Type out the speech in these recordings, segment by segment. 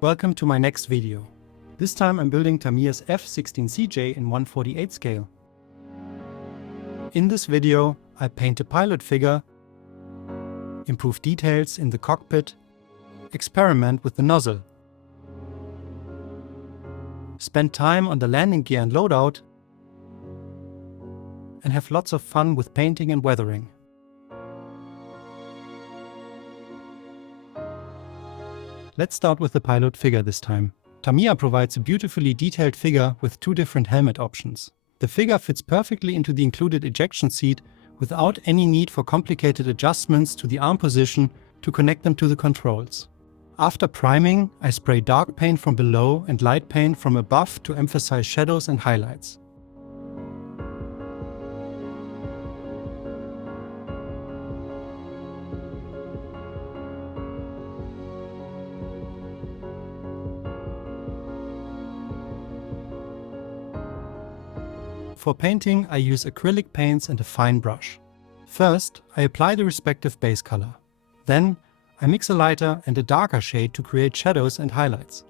Welcome to my next video. This time I'm building Tamiya's F-16CJ in 1/48 scale. In this video I paint a pilot figure, improve details in the cockpit, experiment with the nozzle, spend time on the landing gear and loadout, and have lots of fun with painting and weathering. Let's start with the pilot figure this time. Tamiya provides a beautifully detailed figure with two different helmet options. The figure fits perfectly into the included ejection seat without any need for complicated adjustments to the arm position to connect them to the controls. After priming, I spray dark paint from below and light paint from above to emphasize shadows and highlights. For painting, I use acrylic paints and a fine brush. First, I apply the respective base color. Then, I mix a lighter and a darker shade to create shadows and highlights.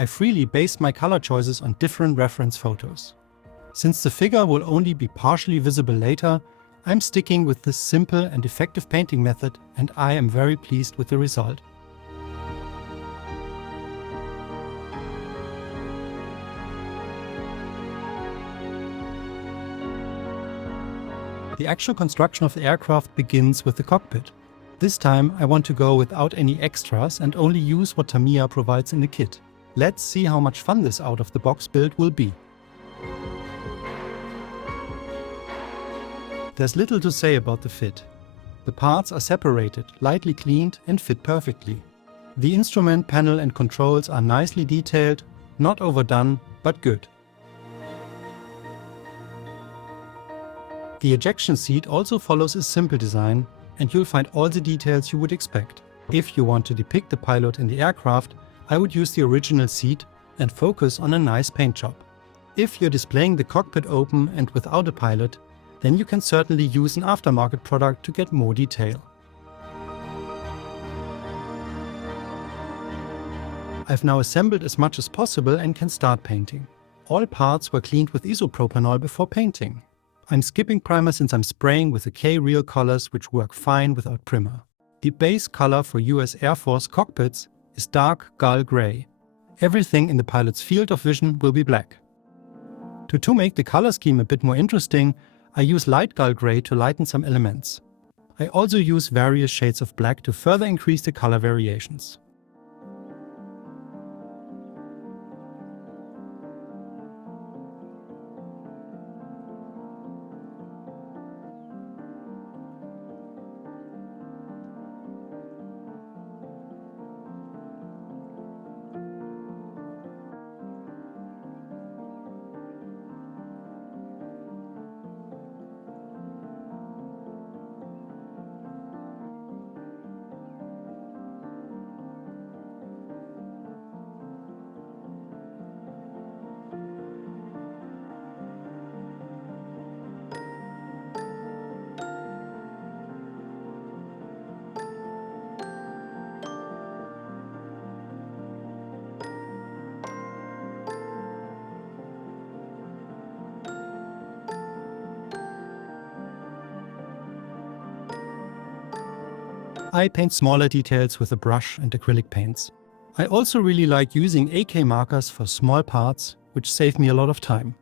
I freely based my color choices on different reference photos. Since the figure will only be partially visible later, I'm sticking with this simple and effective painting method, and I am very pleased with the result. The actual construction of the aircraft begins with the cockpit. This time I want to go without any extras and only use what Tamiya provides in the kit. Let's see how much fun this out-of-the-box build will be. There's little to say about the fit. The parts are separated, lightly cleaned and fit perfectly. The instrument panel and controls are nicely detailed, not overdone, but good. The ejection seat also follows a simple design, and you'll find all the details you would expect. If you want to depict the pilot in the aircraft, I would use the original seat and focus on a nice paint job. If you're displaying the cockpit open and without a pilot, then you can certainly use an aftermarket product to get more detail. I've now assembled as much as possible and can start painting. All parts were cleaned with isopropanol before painting. I'm skipping primer since I'm spraying with the K-Real colors, which work fine without primer. The base color for US Air Force cockpits is dark gull gray. Everything in the pilot's field of vision will be black. To make the color scheme a bit more interesting, I use light gull gray to lighten some elements. I also use various shades of black to further increase the color variations. I paint smaller details with a brush and acrylic paints. I also really like using AK markers for small parts, which save me a lot of time.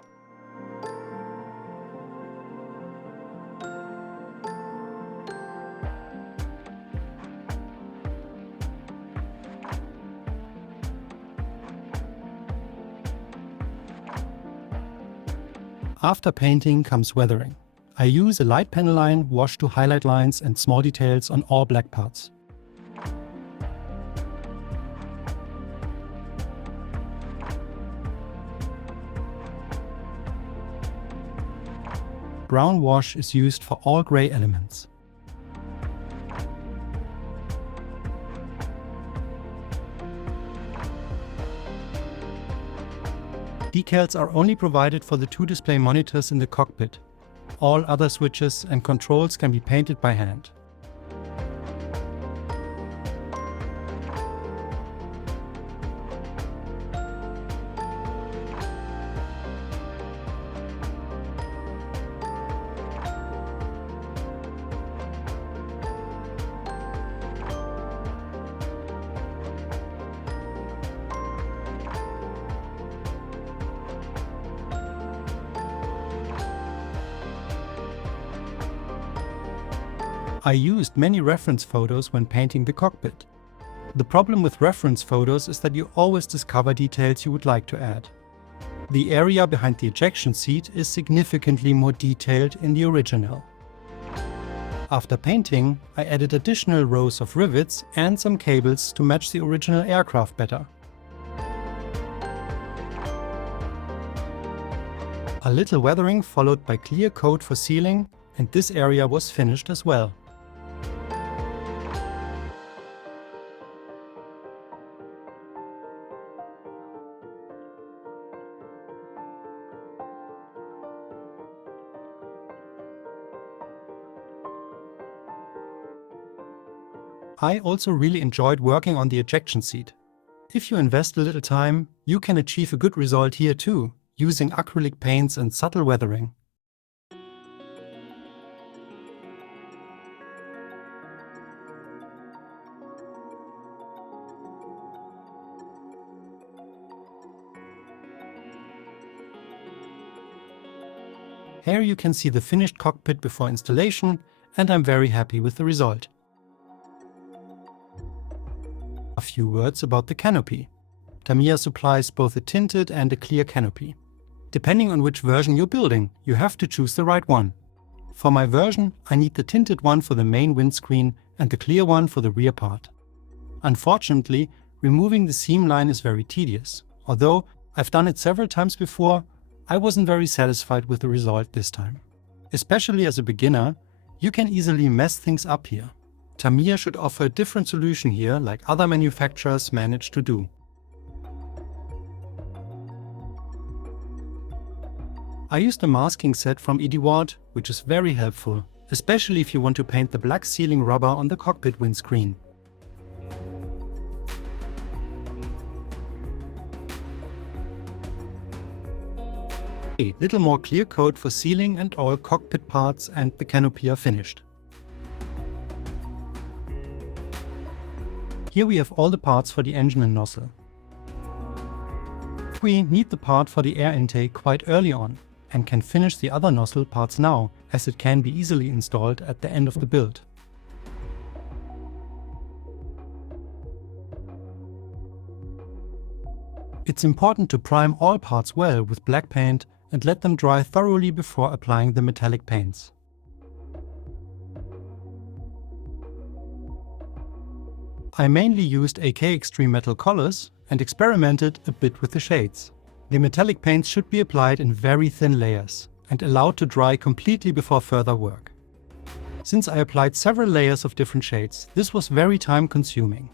After painting comes weathering. I use a light panel line, wash to highlight lines and small details on all black parts. Brown wash is used for all gray elements. Decals are only provided for the 2 display monitors in the cockpit. All other switches and controls can be painted by hand. I used many reference photos when painting the cockpit. The problem with reference photos is that you always discover details you would like to add. The area behind the ejection seat is significantly more detailed in the original. After painting, I added additional rows of rivets and some cables to match the original aircraft better. A little weathering followed by clear coat for sealing, and this area was finished as well. I also really enjoyed working on the ejection seat. If you invest a little time, you can achieve a good result here too, using acrylic paints and subtle weathering. Here you can see the finished cockpit before installation, and I'm very happy with the result. A few words about the canopy. Tamiya supplies both a tinted and a clear canopy. Depending on which version you're building, you have to choose the right one. For my version, I need the tinted one for the main windscreen and the clear one for the rear part. Unfortunately, removing the seam line is very tedious. Although I've done it several times before, I wasn't very satisfied with the result this time. Especially as a beginner, you can easily mess things up here. Tamiya should offer a different solution here, like other manufacturers manage to do. I used a masking set from Edward, which is very helpful, especially if you want to paint the black sealing rubber on the cockpit windscreen. A little more clear coat for sealing and all cockpit parts, and the canopy are finished. Here we have all the parts for the engine and nozzle. We need the part for the air intake quite early on, and can finish the other nozzle parts now, as it can be easily installed at the end of the build. It's important to prime all parts well with black paint and let them dry thoroughly before applying the metallic paints. I mainly used AK Extreme Metal colors and experimented a bit with the shades. The metallic paints should be applied in very thin layers and allowed to dry completely before further work. Since I applied several layers of different shades, this was very time consuming.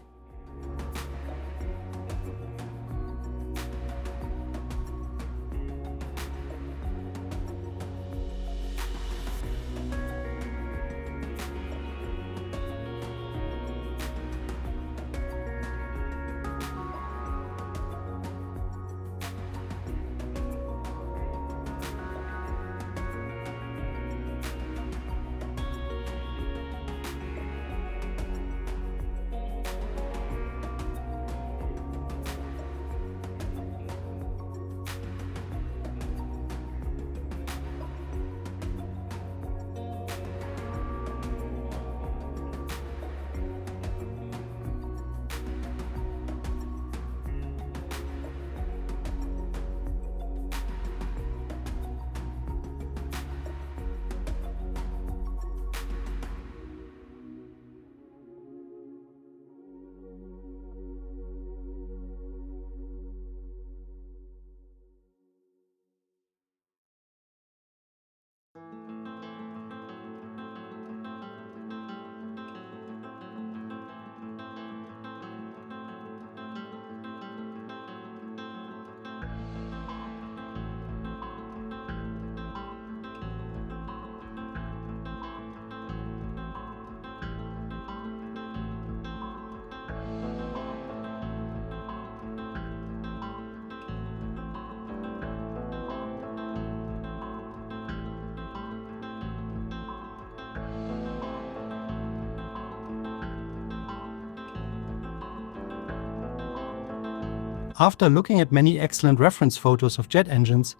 After looking at many excellent reference photos of jet engines,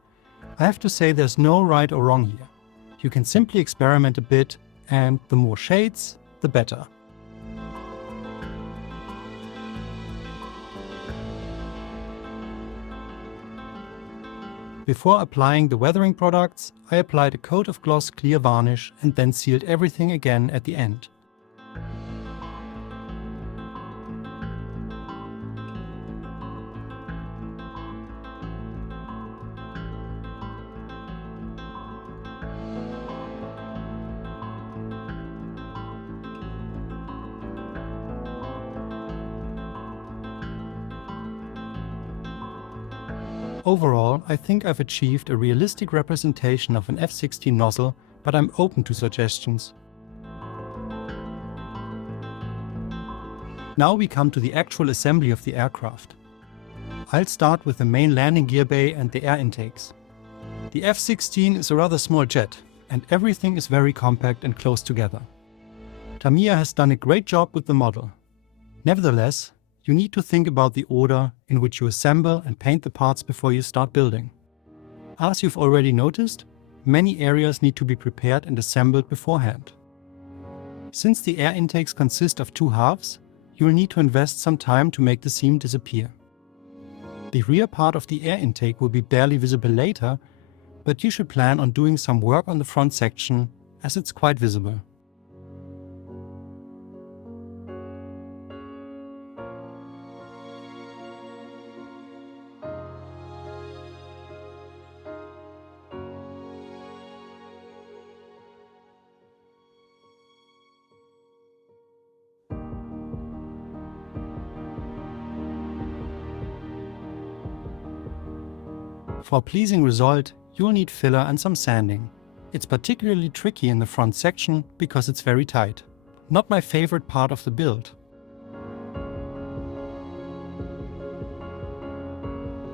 I have to say there's no right or wrong here. You can simply experiment a bit, and the more shades, the better. Before applying the weathering products, I applied a coat of gloss clear varnish and then sealed everything again at the end. Overall, I think I've achieved a realistic representation of an F-16 nozzle, but I'm open to suggestions. Now we come to the actual assembly of the aircraft. I'll start with the main landing gear bay and the air intakes. The F-16 is a rather small jet, and everything is very compact and close together. Tamiya has done a great job with the model. Nevertheless, you need to think about the order in which you assemble and paint the parts before you start building. As you've already noticed, many areas need to be prepared and assembled beforehand. Since the air intakes consist of two halves, you will need to invest some time to make the seam disappear. The rear part of the air intake will be barely visible later, but you should plan on doing some work on the front section, as it's quite visible. For a pleasing result, you will need filler and some sanding. It's particularly tricky in the front section because it's very tight. Not my favorite part of the build.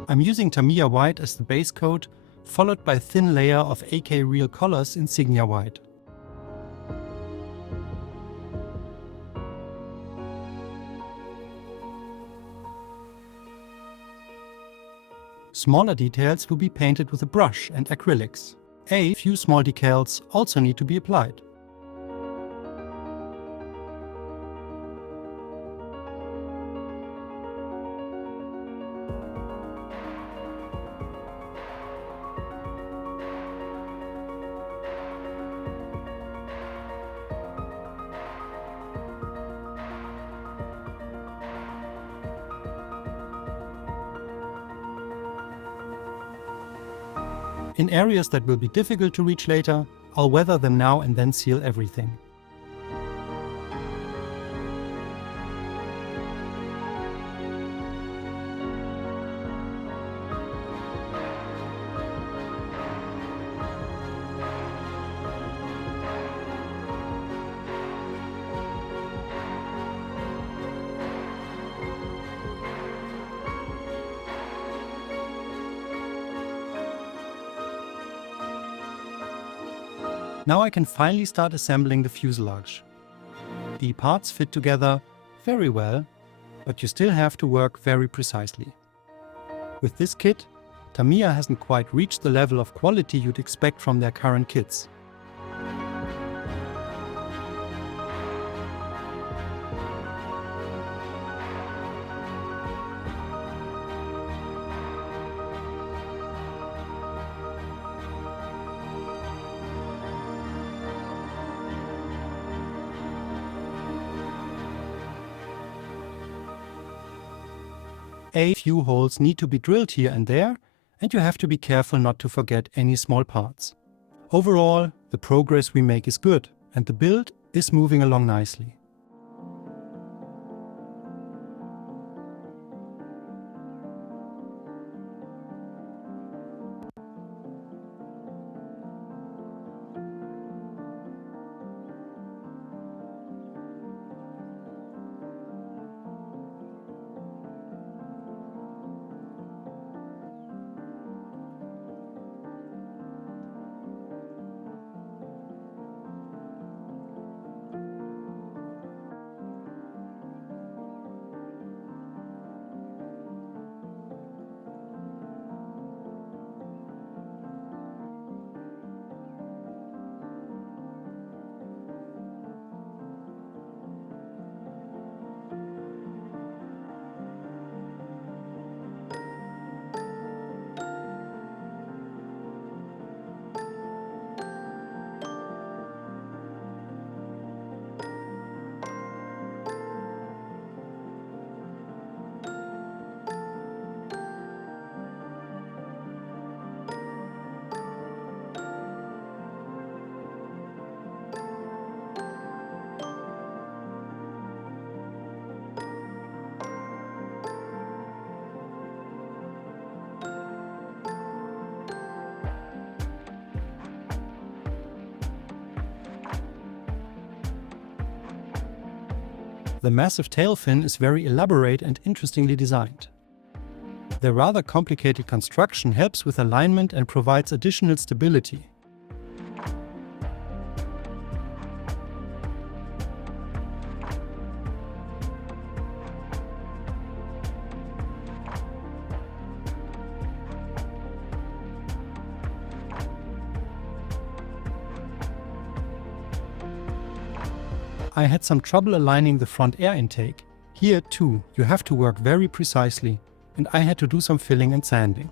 I'm using Tamiya white as the base coat, followed by a thin layer of AK Real Colors insignia white. Smaller details will be painted with a brush and acrylics. A few small decals also need to be applied. In areas that will be difficult to reach later, I'll weather them now and then seal everything. Now I can finally start assembling the fuselage. The parts fit together very well, but you still have to work very precisely. With this kit, Tamiya hasn't quite reached the level of quality you'd expect from their current kits. A few holes need to be drilled here and there, and you have to be careful not to forget any small parts. Overall, the progress we make is good, and the build is moving along nicely. The massive tail fin is very elaborate and interestingly designed. The rather complicated construction helps with alignment and provides additional stability. I had some trouble aligning the front air intake. Here too, you have to work very precisely, and I had to do some filling and sanding.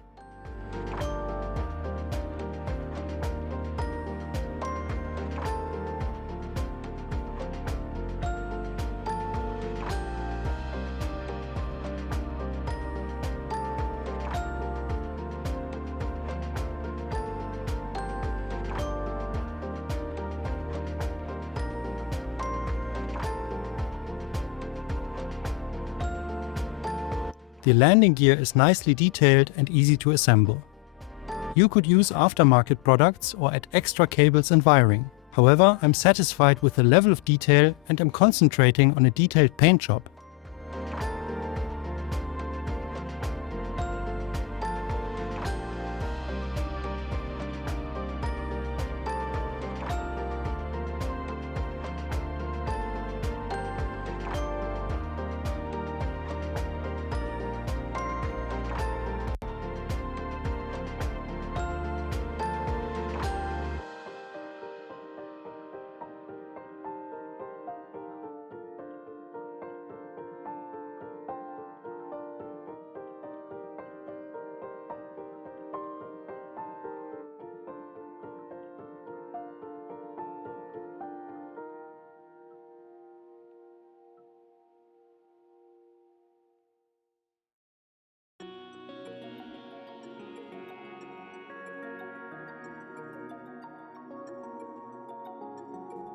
The landing gear is nicely detailed and easy to assemble. You could use aftermarket products or add extra cables and wiring. However, I'm satisfied with the level of detail and am concentrating on a detailed paint job.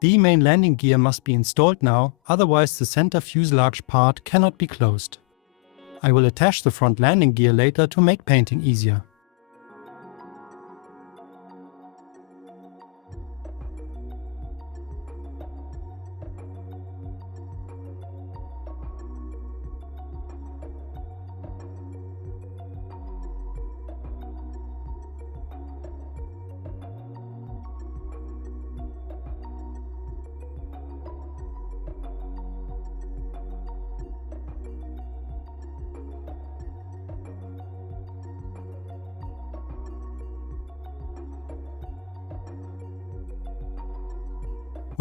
The main landing gear must be installed now, otherwise the center fuselage part cannot be closed. I will attach the front landing gear later to make painting easier.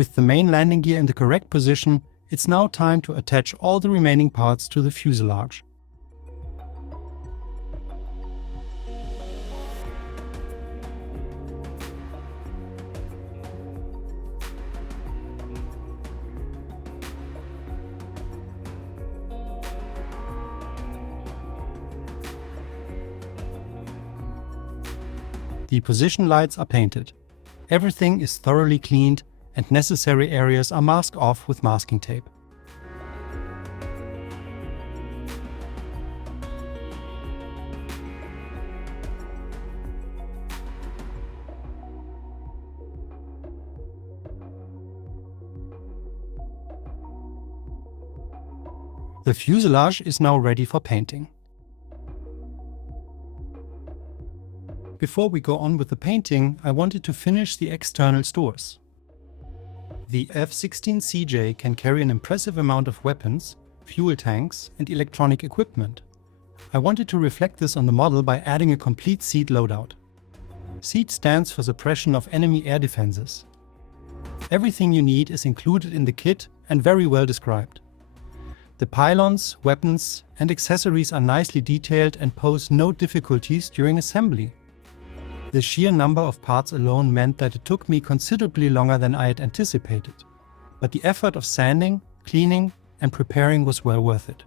With the main landing gear in the correct position, it's now time to attach all the remaining parts to the fuselage. The position lights are painted. Everything is thoroughly cleaned and necessary areas are masked off with masking tape. The fuselage is now ready for painting. Before we go on with the painting, I wanted to finish the external stores. The F-16CJ can carry an impressive amount of weapons, fuel tanks and electronic equipment. I wanted to reflect this on the model by adding a complete seat loadout. SEAD stands for suppression of enemy air defenses. Everything you need is included in the kit and very well described. The pylons, weapons and accessories are nicely detailed and pose no difficulties during assembly. The sheer number of parts alone meant that it took me considerably longer than I had anticipated, but the effort of sanding, cleaning and preparing was well worth it.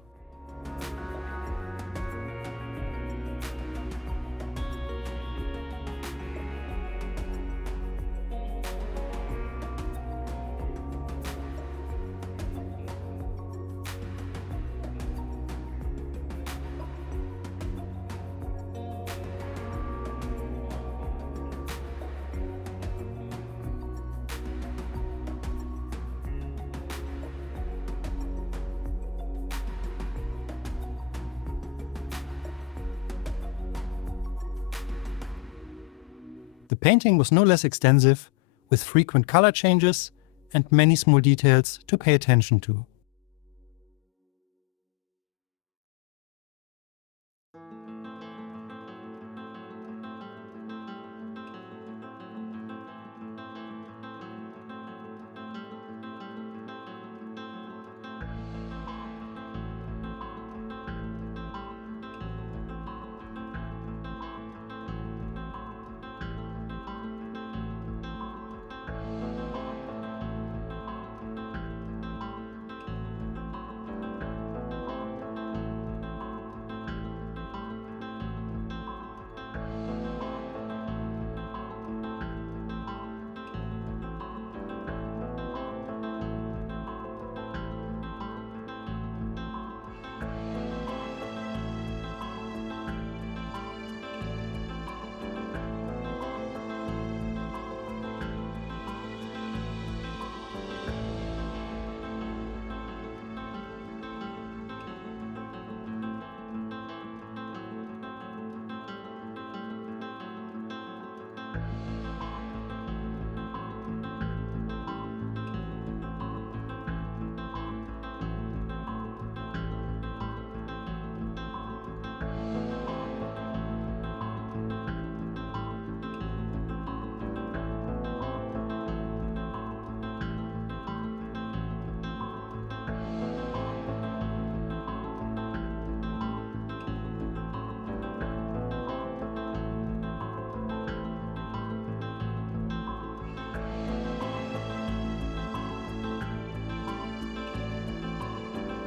The painting was no less extensive, with frequent color changes and many small details to pay attention to.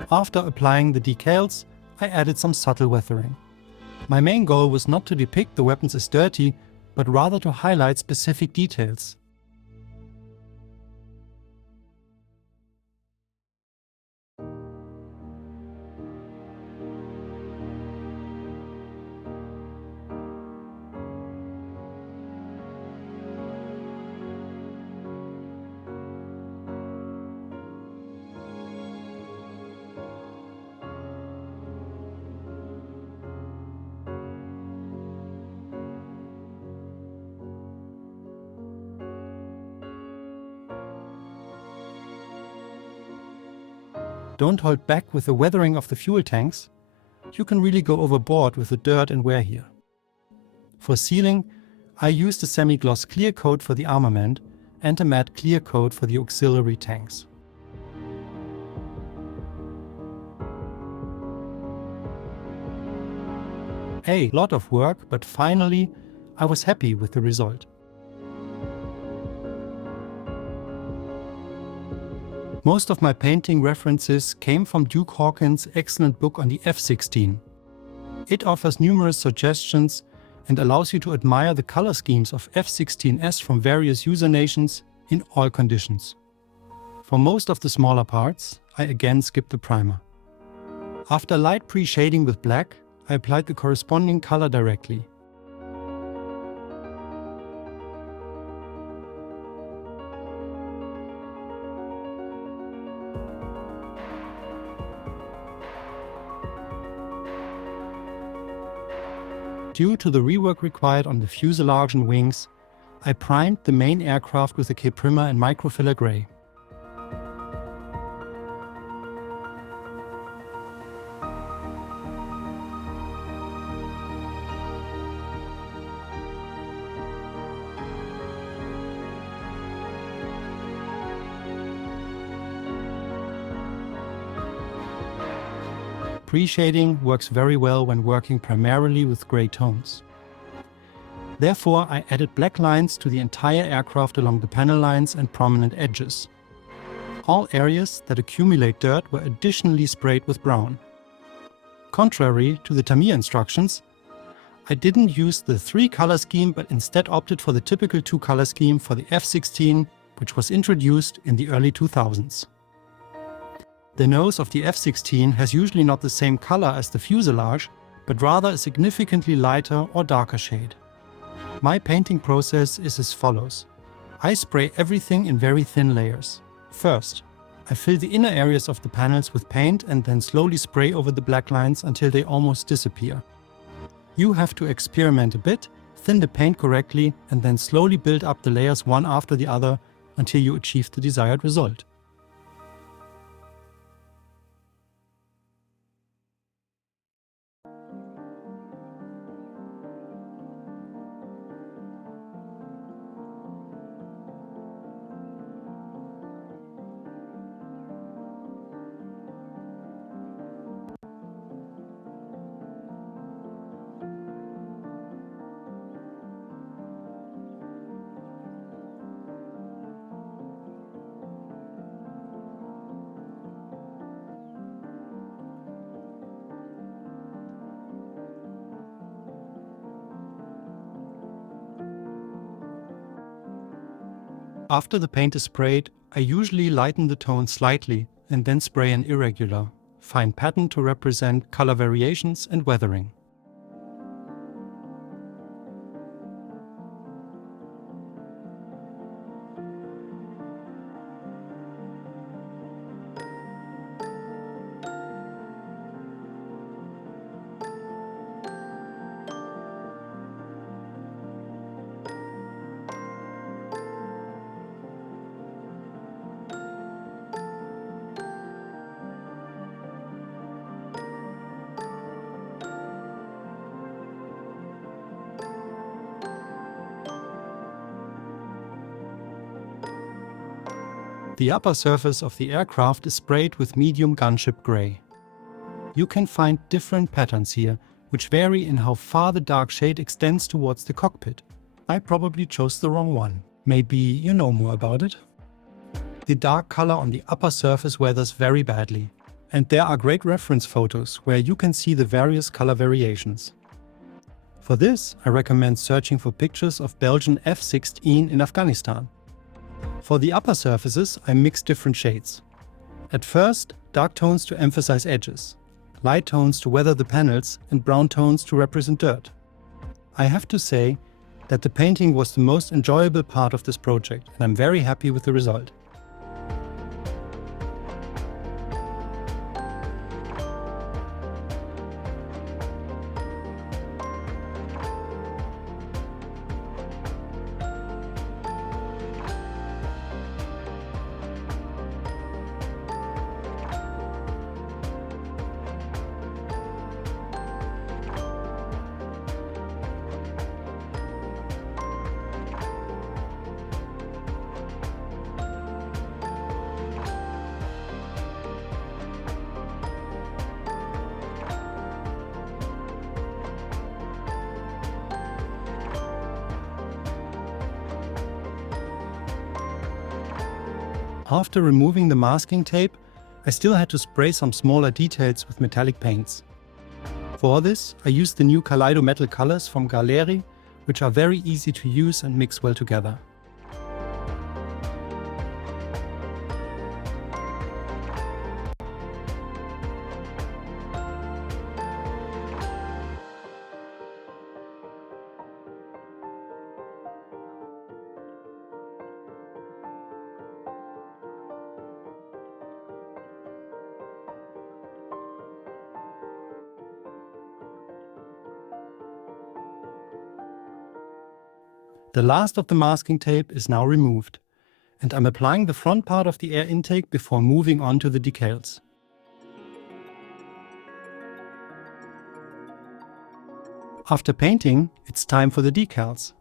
After applying the decals, I added some subtle weathering. My main goal was not to depict the weapons as dirty, but rather to highlight specific details. Don't hold back with the weathering of the fuel tanks. You can really go overboard with the dirt and wear here. For sealing, I used a semi-gloss clear coat for the armament and a matte clear coat for the auxiliary tanks. A lot of work, but finally I was happy with the result. Most of my painting references came from Duke Hawkins' excellent book on the F-16. It offers numerous suggestions and allows you to admire the color schemes of F-16s from various user nations in all conditions. For most of the smaller parts, I again skipped the primer. After light pre-shading with black, I applied the corresponding color directly. Due to the rework required on the fuselage and wings, I primed the main aircraft with a K-Primer and microfiller grey. Pre-shading works very well when working primarily with grey tones. Therefore, I added black lines to the entire aircraft along the panel lines and prominent edges. All areas that accumulate dirt were additionally sprayed with brown. Contrary to the Tamiya instructions, I didn't use the 3-color scheme but instead opted for the typical 2-color scheme for the F-16, which was introduced in the early 2000s. The nose of the F-16 has usually not the same color as the fuselage, but rather a significantly lighter or darker shade. My painting process is as follows. I spray everything in very thin layers. First, I fill the inner areas of the panels with paint and then slowly spray over the black lines until they almost disappear. You have to experiment a bit Thin the paint correctly and then slowly build up the layers one after the other until you achieve the desired result. After the paint is sprayed, I usually lighten the tone slightly and then spray an irregular, fine pattern to represent color variations and weathering. The upper surface of the aircraft is sprayed with medium gunship gray. You can find different patterns here, which vary in how far the dark shade extends towards the cockpit. I probably chose the wrong one. Maybe you know more about it? The dark color on the upper surface weathers very badly, and there are great reference photos where you can see the various color variations. For this, I recommend searching for pictures of Belgian F-16 in Afghanistan. For the upper surfaces, I mix different shades. At first, dark tones to emphasize edges, light tones to weather the panels, and brown tones to represent dirt. I have to say that the painting was the most enjoyable part of this project, and I'm very happy with the result. After removing the masking tape, I still had to spray some smaller details with metallic paints. For this, I used the new Kaleido metal colors from Galeri, which are very easy to use and mix well together. The last of the masking tape is now removed, and I'm applying the front part of the air intake before moving on to the decals. After painting, it's time for the decals.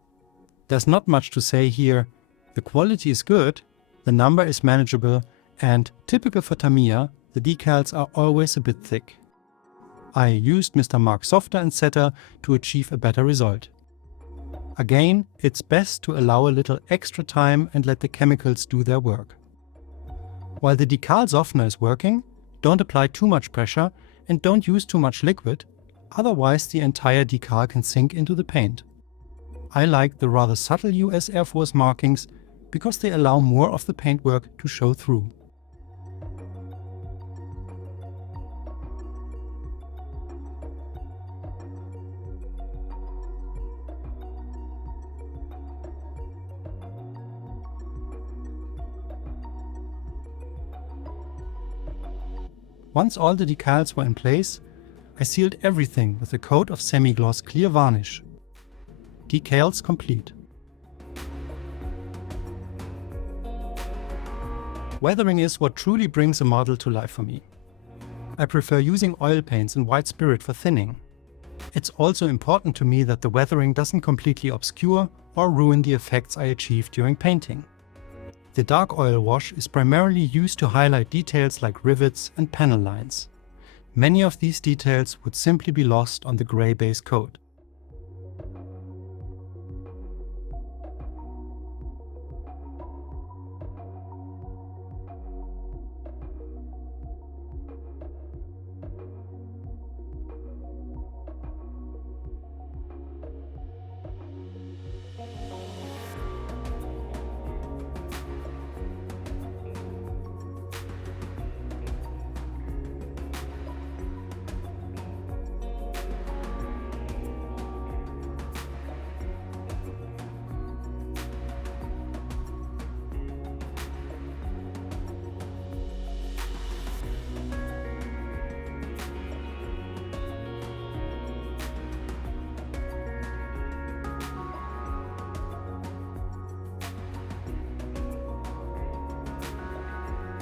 There's not much to say here. The quality is good, the number is manageable, and typical for Tamiya, the decals are always a bit thick. I used Mr. Mark Softer and Setter to achieve a better result. Again, it's best to allow a little extra time and let the chemicals do their work. While the decal softener is working, don't apply too much pressure and don't use too much liquid, otherwise the entire decal can sink into the paint. I like the rather subtle US Air Force markings because they allow more of the paintwork to show through. Once all the decals were in place, I sealed everything with a coat of semi-gloss clear varnish. Decals complete. Weathering is what truly brings a model to life for me. I prefer using oil paints and white spirit for thinning. It's also important to me that the weathering doesn't completely obscure or ruin the effects I achieve during painting. The dark oil wash is primarily used to highlight details like rivets and panel lines. Many of these details would simply be lost on the grey base coat.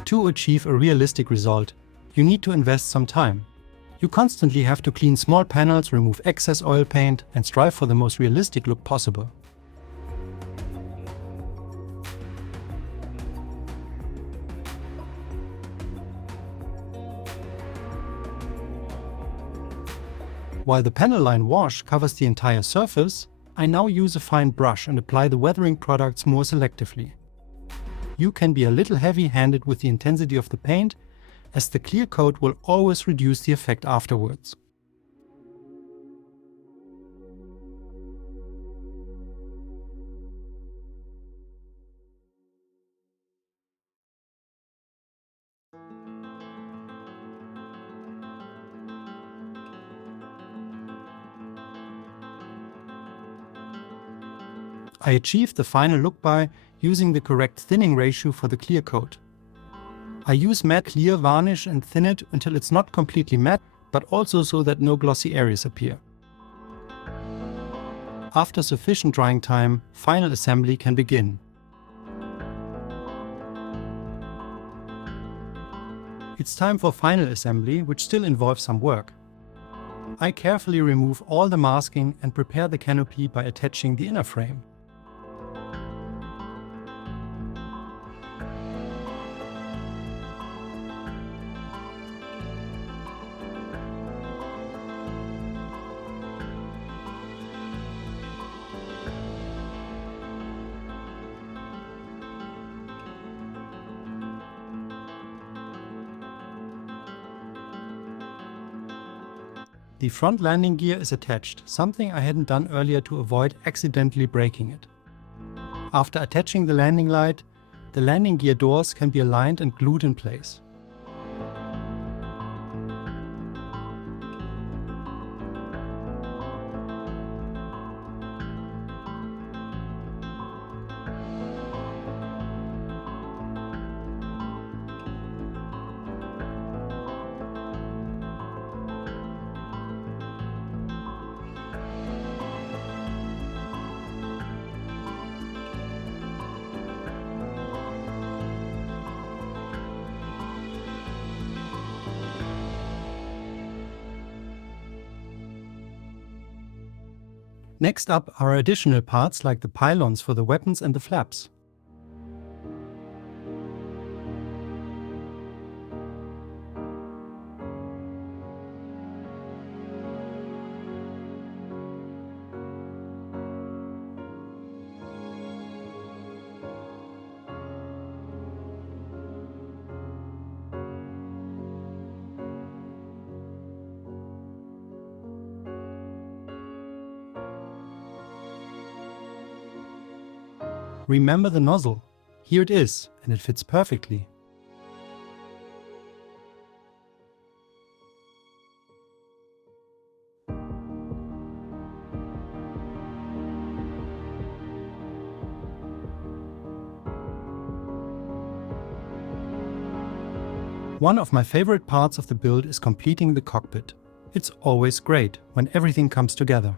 To achieve a realistic result, you need to invest some time. You constantly have to clean small panels, remove excess oil paint, and strive for the most realistic look possible. While the panel line wash covers the entire surface, I now use a fine brush and apply the weathering products more selectively. You can be a little heavy-handed with the intensity of the paint, as the clear coat will always reduce the effect afterwards. I achieved the final look by using the correct thinning ratio for the clear coat. I use matte clear varnish and thin it until it's not completely matte, but also so that no glossy areas appear. After sufficient drying time, final assembly can begin. It's time for final assembly, which still involves some work. I carefully remove all the masking and prepare the canopy by attaching the inner frame. The front landing gear is attached, something I hadn't done earlier to avoid accidentally breaking it. After attaching the landing light, the landing gear doors can be aligned and glued in place. Next up are additional parts like the pylons for the weapons and the flaps. Remember the nozzle. Here it is, and it fits perfectly. One of my favorite parts of the build is completing the cockpit. It's always great when everything comes together.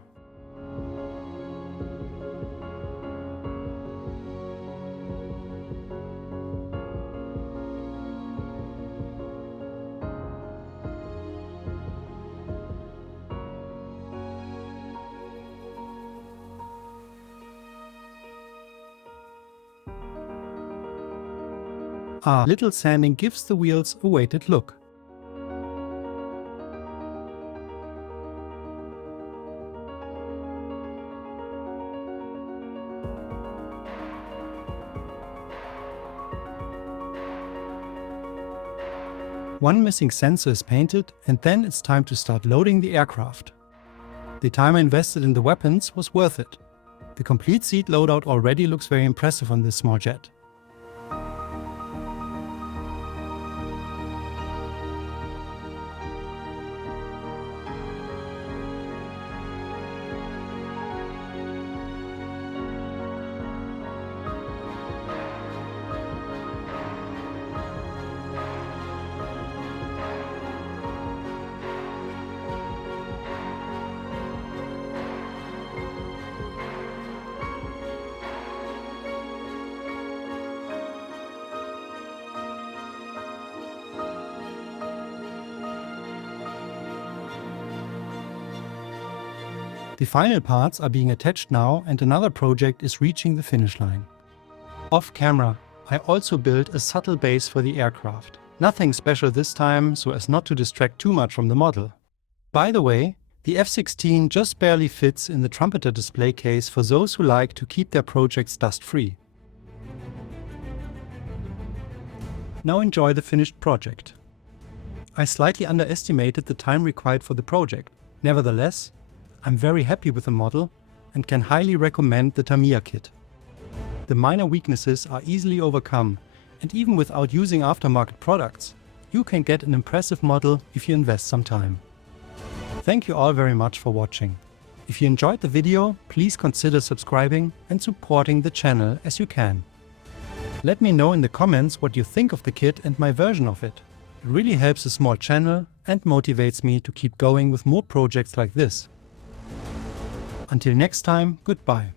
A little sanding gives the wheels a weighted look. One missing sensor is painted, and then it's time to start loading the aircraft. The time I invested in the weapons was worth it. The complete seat loadout already looks very impressive on this small jet. The final parts are being attached now, and another project is reaching the finish line. Off camera, I also built a subtle base for the aircraft. Nothing special this time, so as not to distract too much from the model. By the way, the F-16 just barely fits in the trumpeter display case for those who like to keep their projects dust-free. Now enjoy the finished project. I slightly underestimated the time required for the project. Nevertheless, I'm very happy with the model and can highly recommend the Tamiya kit. The minor weaknesses are easily overcome, and even without using aftermarket products, you can get an impressive model if you invest some time. Thank you all very much for watching. If you enjoyed the video, please consider subscribing and supporting the channel as you can. Let me know in the comments what you think of the kit and my version of it. It really helps a small channel and motivates me to keep going with more projects like this. Until next time, goodbye.